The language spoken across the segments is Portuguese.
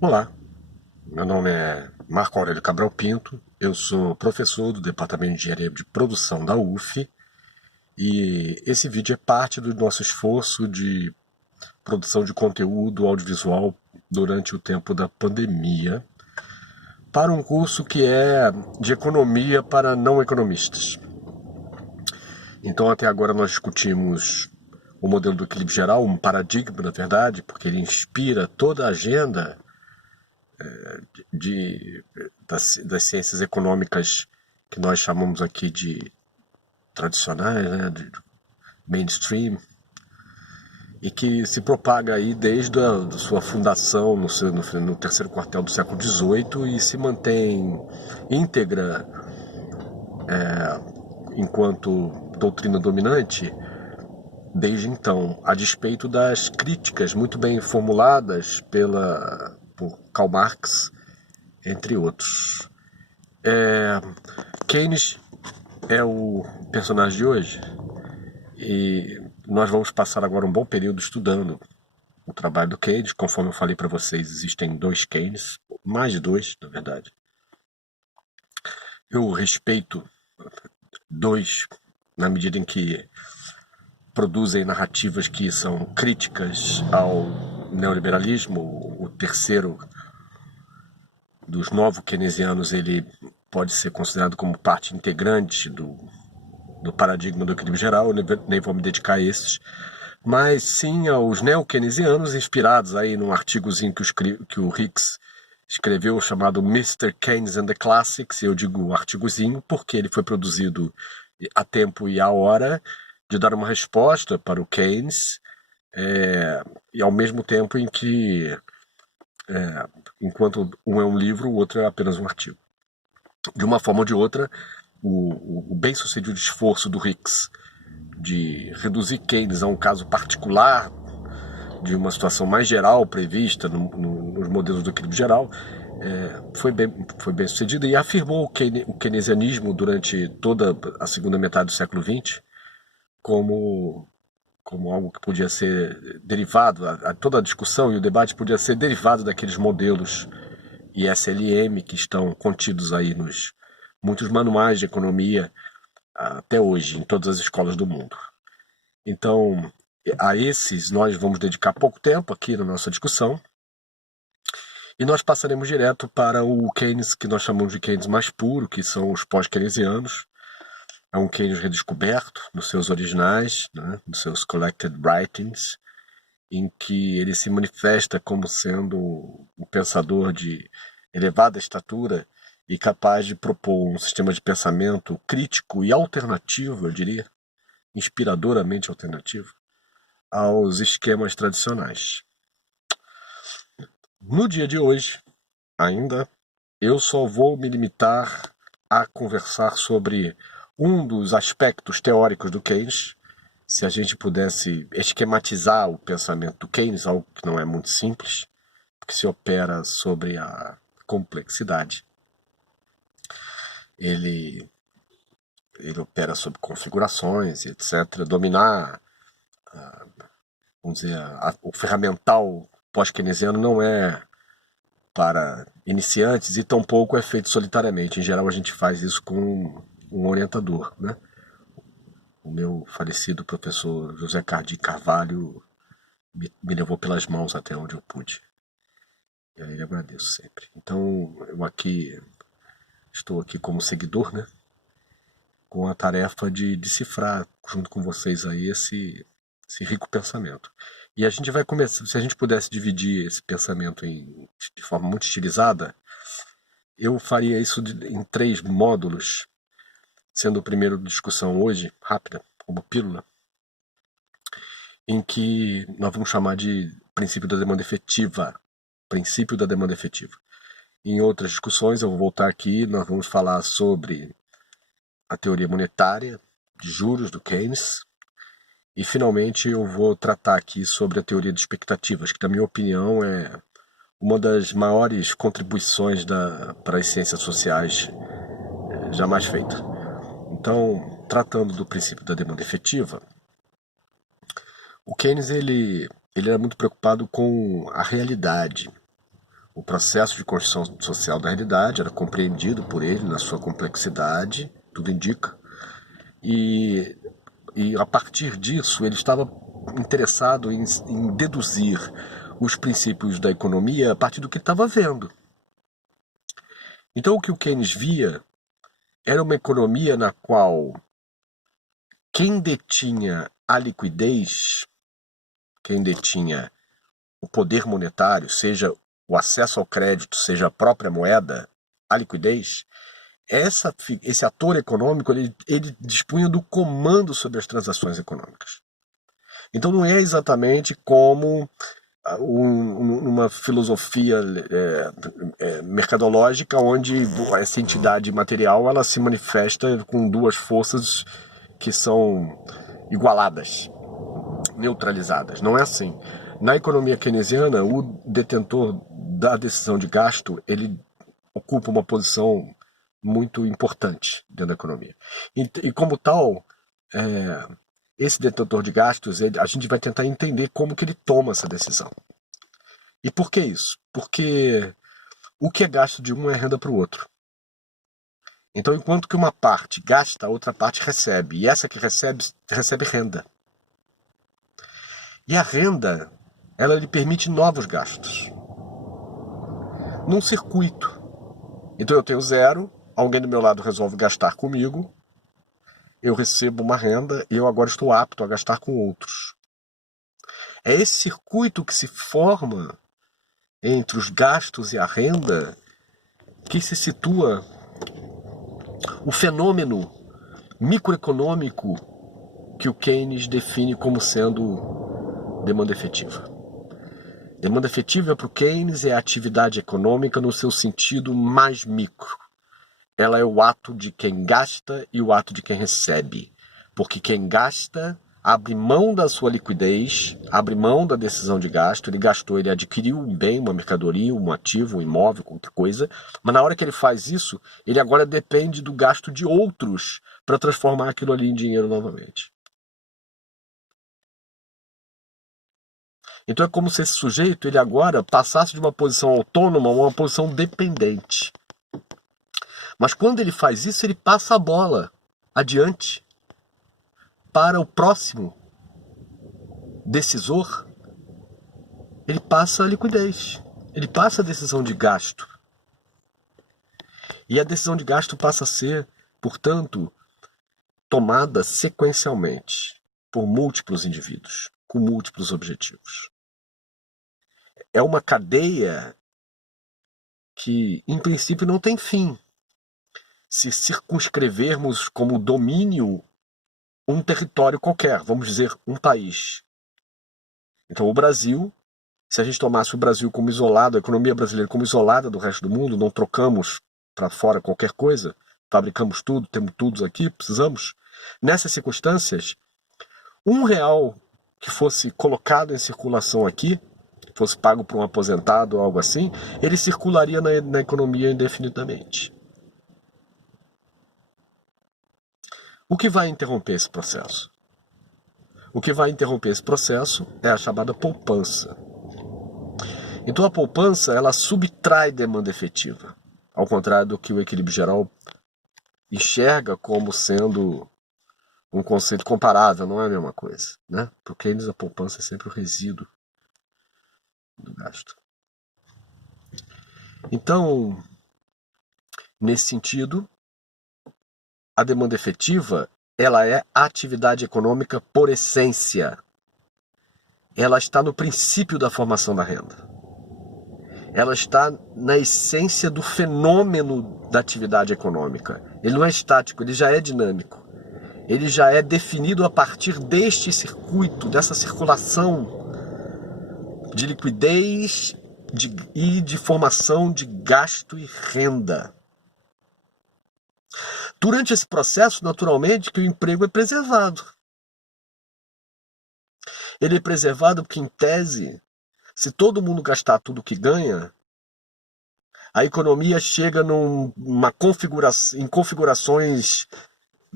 Olá, meu nome é Marco Aurélio Cabral Pinto, eu sou professor do Departamento de Engenharia de Produção da UF e esse vídeo é parte do nosso esforço de produção de conteúdo audiovisual durante o tempo da pandemia para um curso que é de economia para não economistas. Então, até agora nós discutimos o modelo do equilíbrio geral, um paradigma, na verdade, porque ele inspira toda a agenda de, das ciências econômicas que nós chamamos aqui de tradicionais, né, de mainstream, e que se propaga aí desde a sua fundação no terceiro quartel do século XVIII e se mantém íntegra enquanto doutrina dominante desde então, a despeito das críticas muito bem formuladas por Karl Marx, entre outros. Keynes é o personagem de hoje e nós vamos passar agora um bom período estudando o trabalho do Keynes. Conforme eu falei para vocês, existem dois Keynes, mais de dois, na verdade. Eu respeito dois na medida em que produzem narrativas que são críticas ao neoliberalismo. O terceiro dos novo-keynesianos, ele pode ser considerado como parte integrante do paradigma do equilíbrio geral, eu nem vou me dedicar a esses, mas sim aos neo-keynesianos, inspirados aí num artigozinho que o Hicks escreveu chamado Mr. Keynes and the Classics. Eu digo artigozinho porque ele foi produzido a tempo e a hora de dar uma resposta para o Keynes, e ao mesmo tempo em que, enquanto um é um livro, o outro é apenas um artigo. De uma forma ou de outra, o bem-sucedido esforço do Hicks de reduzir Keynes a um caso particular de uma situação mais geral prevista nos modelos do equilíbrio geral foi bem sucedido e afirmou o keynesianismo durante toda a segunda metade do século XX como, como algo que podia ser derivado, toda a discussão e o debate podia ser derivado daqueles modelos ISLM que estão contidos aí nos muitos manuais de economia até hoje, em todas as escolas do mundo. Então, a esses nós vamos dedicar pouco tempo aqui na nossa discussão e nós passaremos direto para o Keynes que nós chamamos de Keynes mais puro, que são os pós-keynesianos. É um Keynes redescoberto nos seus originais, né, nos seus collected writings, em que ele se manifesta como sendo um pensador de elevada estatura e capaz de propor um sistema de pensamento crítico e alternativo, eu diria, inspiradoramente alternativo, aos esquemas tradicionais. No dia de hoje, ainda, eu só vou me limitar a conversar sobre um dos aspectos teóricos do Keynes. Se a gente pudesse esquematizar o pensamento do Keynes, algo que não é muito simples, porque se opera sobre a complexidade. Ele opera sobre configurações, etc. Dominar, vamos dizer, o ferramental pós-keynesiano não é para iniciantes e tampouco é feito solitariamente. Em geral, a gente faz isso com um orientador, né? O meu falecido professor José Cardi Carvalho me levou pelas mãos até onde eu pude. E a ele agradeço sempre. Então, estou aqui como seguidor, né? Com a tarefa de decifrar junto com vocês aí esse rico pensamento. E a gente vai começar, se a gente pudesse dividir esse pensamento de forma muito estilizada, eu faria isso em 3 módulos, sendo o primeiro de discussão hoje, rápida, como pílula, em que nós vamos chamar de princípio da demanda efetiva. Princípio da demanda efetiva. Em outras discussões, eu vou voltar aqui, nós vamos falar sobre a teoria monetária de juros do Keynes. E, finalmente, eu vou tratar aqui sobre a teoria de expectativas, que, na minha opinião, é uma das maiores contribuições para as ciências sociais jamais feita. Então, tratando do princípio da demanda efetiva, o Keynes ele era muito preocupado com a realidade. o processo de construção social da realidade era compreendido por ele na sua complexidade, tudo indica, e a partir disso ele estava interessado em deduzir os princípios da economia a partir do que ele estava vendo. Então o que o Keynes via era uma economia na qual quem detinha a liquidez, quem detinha o poder monetário, seja o acesso ao crédito, seja a própria moeda, a liquidez, esse ator econômico ele dispunha do comando sobre as transações econômicas. Então não é exatamente como uma filosofia mercadológica onde essa entidade material ela se manifesta com duas forças que são igualadas, neutralizadas. Não é assim. Na economia keynesiana, o detentor da decisão de gasto ele ocupa uma posição muito importante dentro da economia. E como tal, esse detentor de gastos, a gente vai tentar entender como que ele toma essa decisão. E por que isso? Porque o que é gasto de um é renda para o outro. Então, enquanto que uma parte gasta, a outra parte recebe. E essa que recebe renda. E a renda, ela lhe permite novos gastos. Num circuito. Então eu tenho zero, alguém do meu lado resolve gastar comigo, eu recebo uma renda e eu agora estou apto a gastar com outros. É esse circuito que se forma entre os gastos e a renda que se situa o fenômeno microeconômico que o Keynes define como sendo demanda efetiva. Demanda efetiva para o Keynes é a atividade econômica no seu sentido mais micro. Ela é o ato de quem gasta e o ato de quem recebe. Porque quem gasta abre mão da sua liquidez, abre mão da decisão de gasto, ele gastou, ele adquiriu um bem, uma mercadoria, um ativo, um imóvel, qualquer coisa, mas na hora que ele faz isso, ele agora depende do gasto de outros para transformar aquilo ali em dinheiro novamente. Então é como se esse sujeito, ele agora passasse de uma posição autônoma a uma posição dependente. Mas quando ele faz isso, ele passa a bola adiante para o próximo decisor. Ele passa a liquidez, ele passa a decisão de gasto. E a decisão de gasto passa a ser, portanto, tomada sequencialmente por múltiplos indivíduos, com múltiplos objetivos. É uma cadeia que, em princípio, não tem fim. Se circunscrevermos como domínio um território qualquer, vamos dizer, um país. Então, o Brasil, se a gente tomasse o Brasil como isolado, a economia brasileira como isolada do resto do mundo, não trocamos para fora qualquer coisa, fabricamos tudo, temos tudo aqui, precisamos. Nessas circunstâncias, R$1 que fosse colocado em circulação aqui, fosse pago por um aposentado ou algo assim, ele circularia na economia indefinidamente. O que vai interromper esse processo? O que vai interromper esse processo é a chamada poupança. Então a poupança, ela subtrai demanda efetiva, ao contrário do que o equilíbrio geral enxerga como sendo um conceito comparável, não é a mesma coisa, né? Para o Keynes, a poupança é sempre o resíduo do gasto. Então, nesse sentido, a demanda efetiva, ela é a atividade econômica por essência. Ela está no princípio da formação da renda. Ela está na essência do fenômeno da atividade econômica. Ele não é estático, ele já é dinâmico. Ele já é definido a partir deste circuito, dessa circulação de liquidez e de formação de gasto e renda. Durante esse processo, naturalmente, que o emprego é preservado. Ele é preservado porque, em tese, se todo mundo gastar tudo que ganha, a economia chega em configurações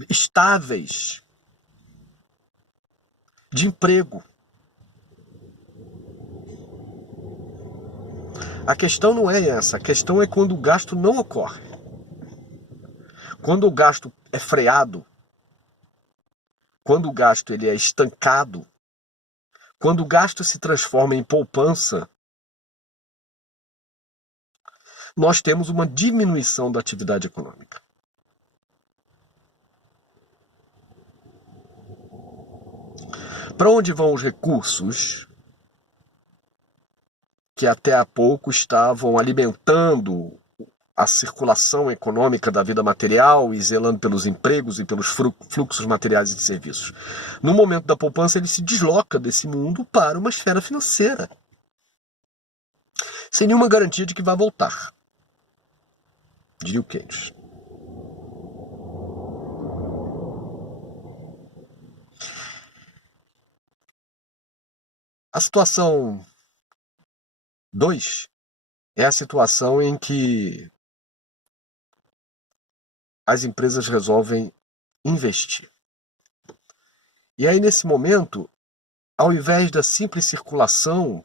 estáveis de emprego. A questão não é essa, a questão é quando o gasto não ocorre. Quando o gasto é freado, quando o gasto ele é estancado, quando o gasto se transforma em poupança, nós temos uma diminuição da atividade econômica. Para onde vão os recursos que até há pouco estavam alimentando a circulação econômica da vida material e zelando pelos empregos e pelos fluxos materiais e de serviços? No momento da poupança, ele se desloca desse mundo para uma esfera financeira, sem nenhuma garantia de que vai voltar, diria o Keynes. A situação 2 é a situação em que as empresas resolvem investir. E aí, nesse momento, ao invés da simples circulação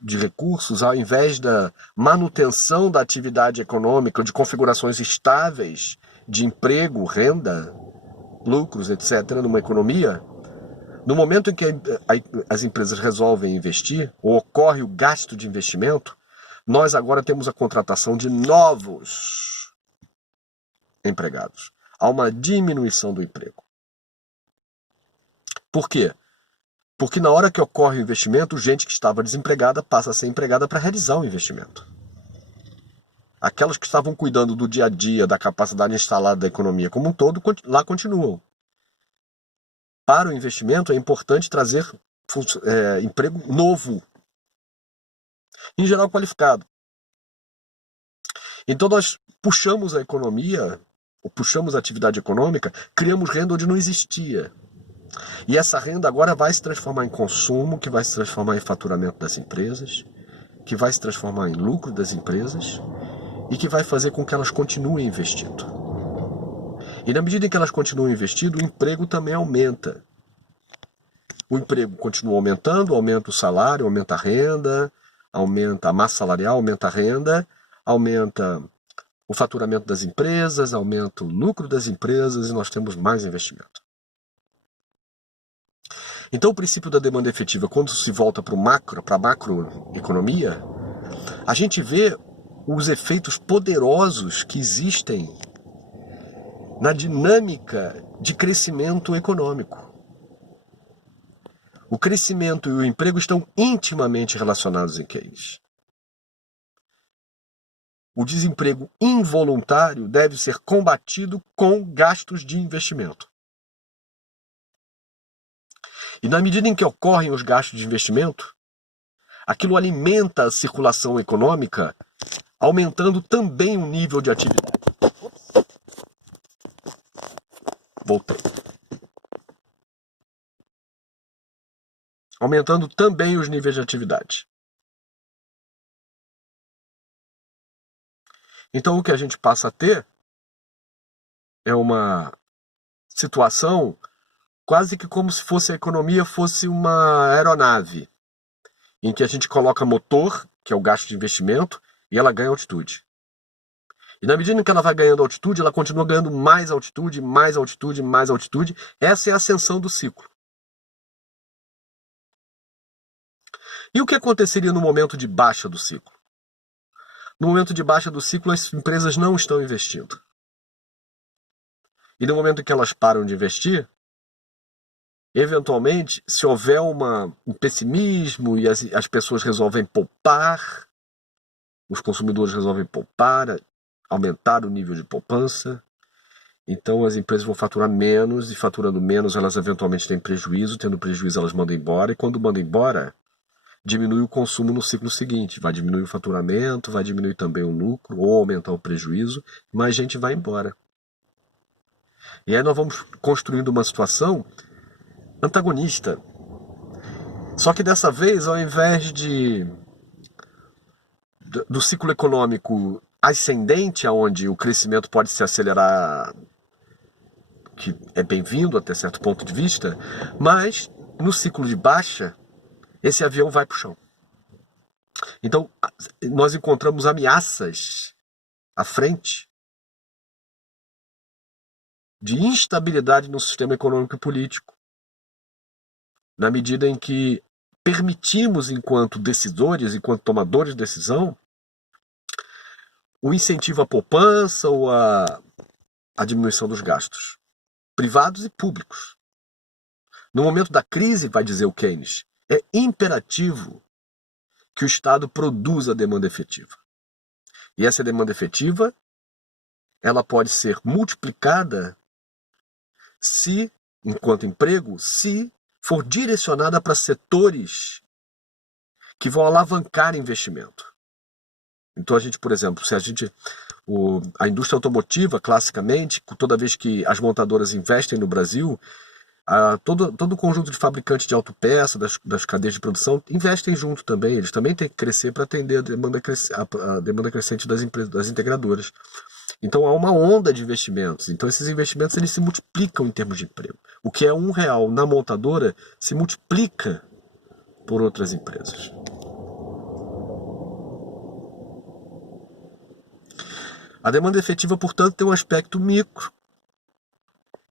de recursos, ao invés da manutenção da atividade econômica, de configurações estáveis de emprego, renda, lucros, etc., numa economia, no momento em que as empresas resolvem investir, ou ocorre o gasto de investimento, nós agora temos a contratação de novos empregados. Há uma diminuição do emprego. Por quê? Porque na hora que ocorre o investimento, gente que estava desempregada passa a ser empregada para realizar o investimento. Aquelas que estavam cuidando do dia a dia, da capacidade instalada da economia como um todo, lá continuam. Para o investimento é importante trazer emprego novo, em geral qualificado. Então nós puxamos a economia, ou puxamos a atividade econômica, criamos renda onde não existia. E essa renda agora vai se transformar em consumo, que vai se transformar em faturamento das empresas, que vai se transformar em lucro das empresas e que vai fazer com que elas continuem investindo. E na medida em que elas continuam investindo, o emprego também aumenta. O emprego continua aumentando, aumenta o salário, aumenta a renda, aumenta a massa salarial, aumenta a renda, aumenta o faturamento das empresas, aumenta o lucro das empresas e nós temos mais investimento. Então o princípio da demanda efetiva, quando se volta para a macroeconomia, a gente vê os efeitos poderosos que existem na dinâmica de crescimento econômico. O crescimento e o emprego estão intimamente relacionados em Keynes. O desemprego involuntário deve ser combatido com gastos de investimento. E na medida em que ocorrem os gastos de investimento, aquilo alimenta a circulação econômica, aumentando também o nível de atividade. Voltei. Aumentando também os níveis de atividade. Então o que a gente passa a ter é uma situação quase que como se fosse a economia fosse uma aeronave, em que a gente coloca motor, que é o gasto de investimento, e ela ganha altitude. E na medida em que ela vai ganhando altitude, ela continua ganhando mais altitude, mais altitude, mais altitude. Essa é a ascensão do ciclo. E o que aconteceria no momento de baixa do ciclo? No momento de baixa do ciclo, as empresas não estão investindo. E no momento em que elas param de investir, eventualmente, se houver um pessimismo e as pessoas resolvem poupar, os consumidores resolvem poupar, aumentar o nível de poupança, então as empresas vão faturar menos, e faturando menos elas eventualmente têm prejuízo, tendo prejuízo elas mandam embora, e quando mandam embora, diminui o consumo no ciclo seguinte, vai diminuir o faturamento, vai diminuir também o lucro, ou aumentar o prejuízo, mais gente vai embora. E aí nós vamos construindo uma situação antagonista. Só que dessa vez, ao invés do ciclo econômico ascendente, onde o crescimento pode se acelerar, que é bem-vindo até certo ponto de vista, mas no ciclo de baixa, esse avião vai para o chão. Então, nós encontramos ameaças à frente de instabilidade no sistema econômico e político, na medida em que permitimos, enquanto decisores, enquanto tomadores de decisão, o incentivo à poupança ou à diminuição dos gastos, privados e públicos. No momento da crise, vai dizer o Keynes, é imperativo que o Estado produza demanda efetiva. E essa demanda efetiva, ela pode ser multiplicada se, enquanto emprego, se for direcionada para setores que vão alavancar investimento. Então a gente, por exemplo, a indústria automotiva, classicamente, toda vez que as montadoras investem no Brasil, todo o conjunto de fabricantes de autopeça, das cadeias de produção, investem junto também. Eles também têm que crescer para atender a demanda crescente das empresas, das integradoras. Então há uma onda de investimentos. Então esses investimentos eles se multiplicam em termos de emprego. O que é R$1 na montadora se multiplica por outras empresas. A demanda efetiva, portanto, tem um aspecto micro,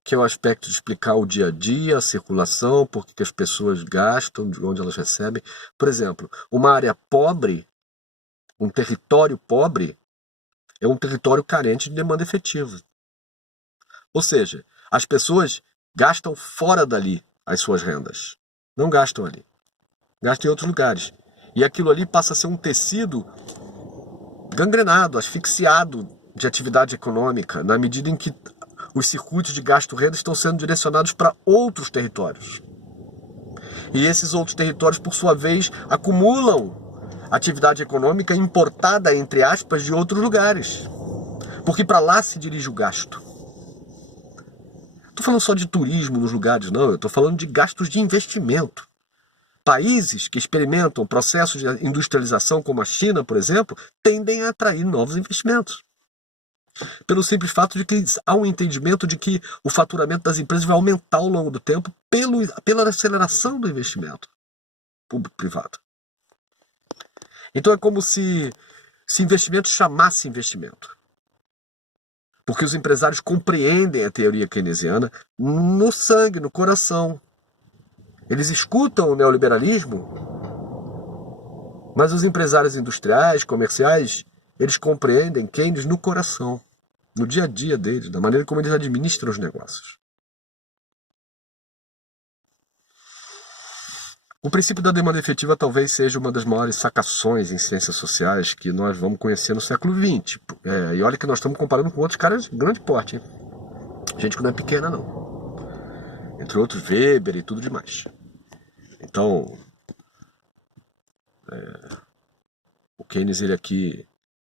que é o aspecto de explicar o dia a dia, a circulação, por que as pessoas gastam, de onde elas recebem. Por exemplo, uma área pobre, um território pobre, é um território carente de demanda efetiva. Ou seja, as pessoas gastam fora dali as suas rendas. Não gastam ali. Gastam em outros lugares. E aquilo ali passa a ser um tecido gangrenado, asfixiado de atividade econômica, na medida em que os circuitos de gasto-renda estão sendo direcionados para outros territórios. E esses outros territórios, por sua vez, acumulam atividade econômica importada, entre aspas, de outros lugares. Porque para lá se dirige o gasto. Não estou falando só de turismo nos lugares, não. Eu estou falando de gastos de investimento. Países que experimentam processos de industrialização, como a China, por exemplo, tendem a atrair novos investimentos. Pelo simples fato de que há um entendimento de que o faturamento das empresas vai aumentar ao longo do tempo pela aceleração do investimento público-privado. Então é como se investimento chamasse investimento. Porque os empresários compreendem a teoria keynesiana no sangue, no coração. Eles escutam o neoliberalismo, mas os empresários industriais, comerciais, eles compreendem Keynes no coração, no dia a dia deles, da maneira como eles administram os negócios. O princípio da demanda efetiva talvez seja uma das maiores sacações em ciências sociais que nós vamos conhecer no século XX. E olha que nós estamos comparando com outros caras de grande porte, hein? Gente que não é pequena, não. Entre outros, Weber e tudo demais. Então, o Keynes ele aqui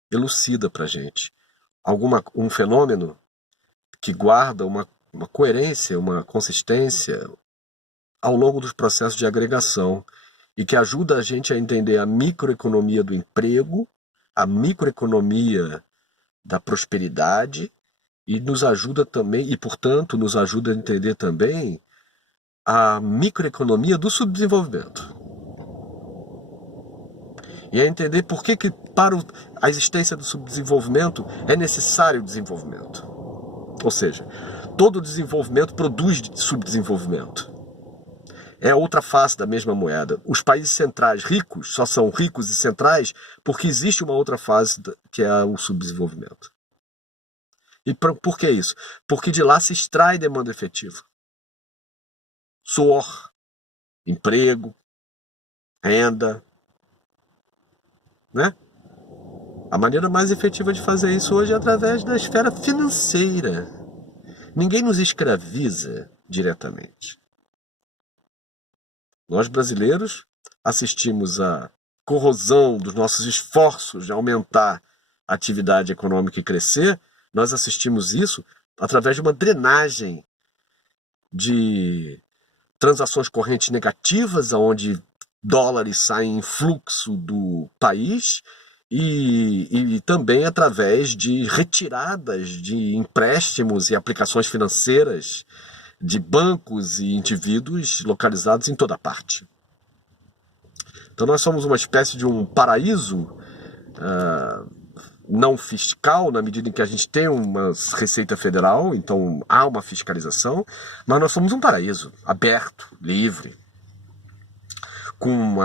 elucida para a gente um fenômeno que guarda uma coerência, uma consistência ao longo dos processos de agregação e que ajuda a gente a entender a microeconomia do emprego, a microeconomia da prosperidade e nos ajuda também, e portanto nos ajuda a entender também a microeconomia do subdesenvolvimento. E a entender por que para a existência do subdesenvolvimento é necessário o desenvolvimento. Ou seja, todo desenvolvimento produz subdesenvolvimento. É outra face da mesma moeda. Os países centrais ricos só são ricos e centrais porque existe uma outra fase que é o subdesenvolvimento. E por que isso? Porque de lá se extrai demanda efetiva. Suor, emprego, renda, né? A maneira mais efetiva de fazer isso hoje é através da esfera financeira. Ninguém nos escraviza diretamente. Nós brasileiros assistimos à corrosão dos nossos esforços de aumentar a atividade econômica e crescer. Nós assistimos isso através de uma drenagem de transações correntes negativas, onde dólares saem em fluxo do país, e também através de retiradas de empréstimos e aplicações financeiras de bancos e indivíduos localizados em toda parte. Então nós somos uma espécie de um paraíso não fiscal, na medida em que a gente tem uma Receita Federal, então há uma fiscalização, mas nós somos um paraíso aberto, livre, com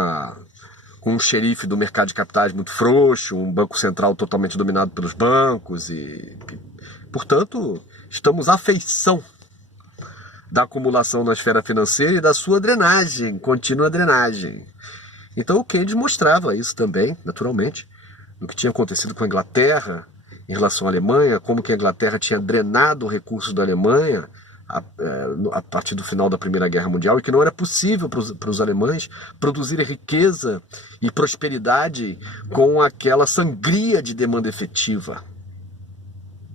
um xerife do mercado de capitais muito frouxo, um banco central totalmente dominado pelos bancos portanto, estamos à feição da acumulação na esfera financeira e da sua drenagem, contínua drenagem. Então o Keynes mostrava isso também, naturalmente, no que tinha acontecido com a Inglaterra em relação à Alemanha, como que a Inglaterra tinha drenado recursos da Alemanha a partir do final da Primeira Guerra Mundial, e que não era possível para os alemães produzirem riqueza e prosperidade com aquela sangria de demanda efetiva,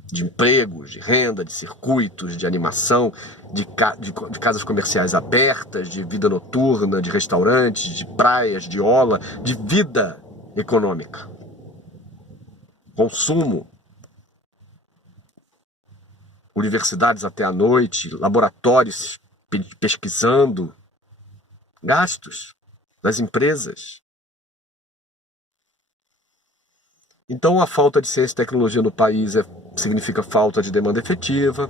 de empregos, de renda, de circuitos, de animação, de casas comerciais abertas, de vida noturna, de restaurantes, de praias, de orla, de vida econômica. Consumo. Universidades até à noite, laboratórios pesquisando, gastos das empresas. Então a falta de ciência e tecnologia no país significa falta de demanda efetiva,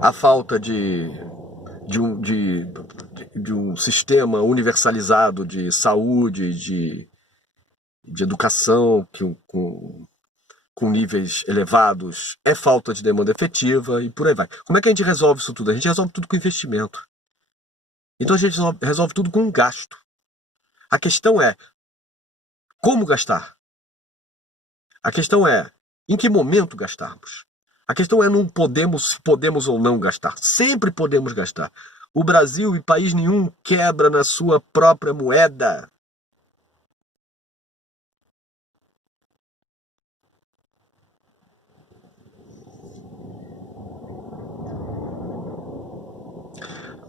a falta de um sistema universalizado de saúde, de educação, com níveis elevados, é falta de demanda efetiva e por aí vai. Como é que a gente resolve isso tudo? A gente resolve tudo com investimento. Então a gente resolve tudo com gasto. A questão é como gastar. A questão é em que momento gastarmos. A questão é não podemos ou não gastar. Sempre podemos gastar. O Brasil e país nenhum quebra na sua própria moeda.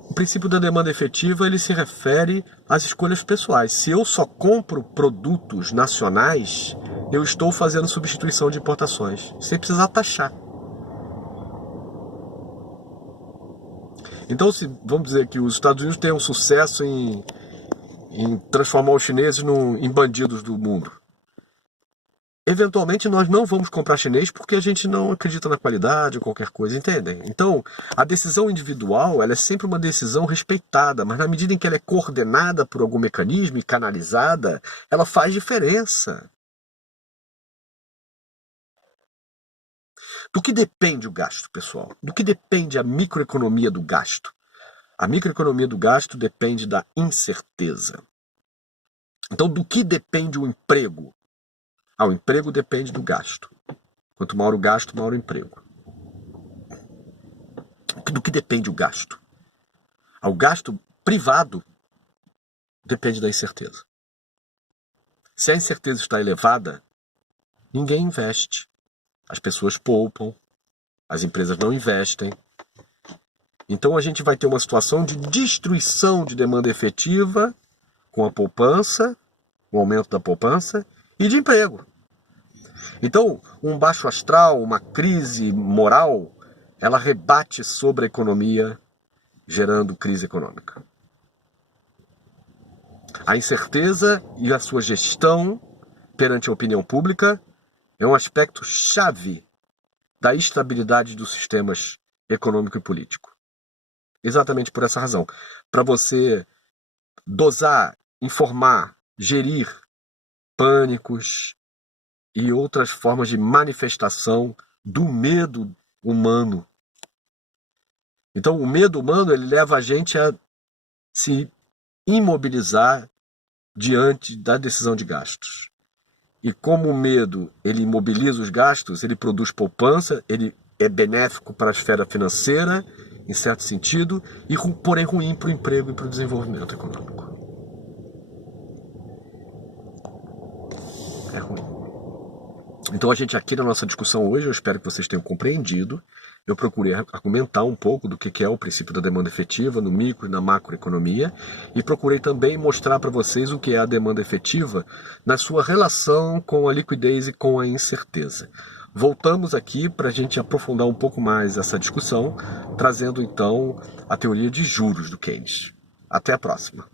O princípio da demanda efetiva, ele se refere às escolhas pessoais. Se eu só compro produtos nacionais, eu estou fazendo substituição de importações, sem precisar taxar. Então, vamos dizer que os Estados Unidos têm um sucesso em transformar os chineses em bandidos do mundo. Eventualmente nós não vamos comprar chinês porque a gente não acredita na qualidade ou qualquer coisa, entendem? Então, a decisão individual, ela é sempre uma decisão respeitada, mas na medida em que ela é coordenada por algum mecanismo e canalizada, ela faz diferença. Do que depende o gasto, pessoal? Do que depende a microeconomia do gasto? A microeconomia do gasto depende da incerteza. Então, do que depende o emprego? O emprego depende do gasto. Quanto maior o gasto, maior o emprego. Do que depende o gasto? O gasto privado depende da incerteza. Se a incerteza está elevada, ninguém investe. As pessoas poupam, as empresas não investem. Então a gente vai ter uma situação de destruição de demanda efetiva com a poupança, o aumento da poupança, e de emprego. Então, um baixo astral, uma crise moral, ela rebate sobre a economia, gerando crise econômica. A incerteza e a sua gestão perante a opinião pública é um aspecto chave da estabilidade dos sistemas econômico e político. Exatamente por essa razão. Para você dosar, informar, gerir pânicos e outras formas de manifestação do medo humano. Então, o medo humano, ele leva a gente a se imobilizar diante da decisão de gastos. E como o medo, ele imobiliza os gastos, ele produz poupança, ele é benéfico para a esfera financeira, em certo sentido, e porém ruim para o emprego e para o desenvolvimento econômico. É ruim. Então a gente aqui na nossa discussão hoje, eu espero que vocês tenham compreendido, eu procurei argumentar um pouco do que é o princípio da demanda efetiva no micro e na macroeconomia, e procurei também mostrar para vocês o que é a demanda efetiva na sua relação com a liquidez e com a incerteza. Voltamos aqui para a gente aprofundar um pouco mais essa discussão, trazendo então a teoria de juros do Keynes. Até a próxima.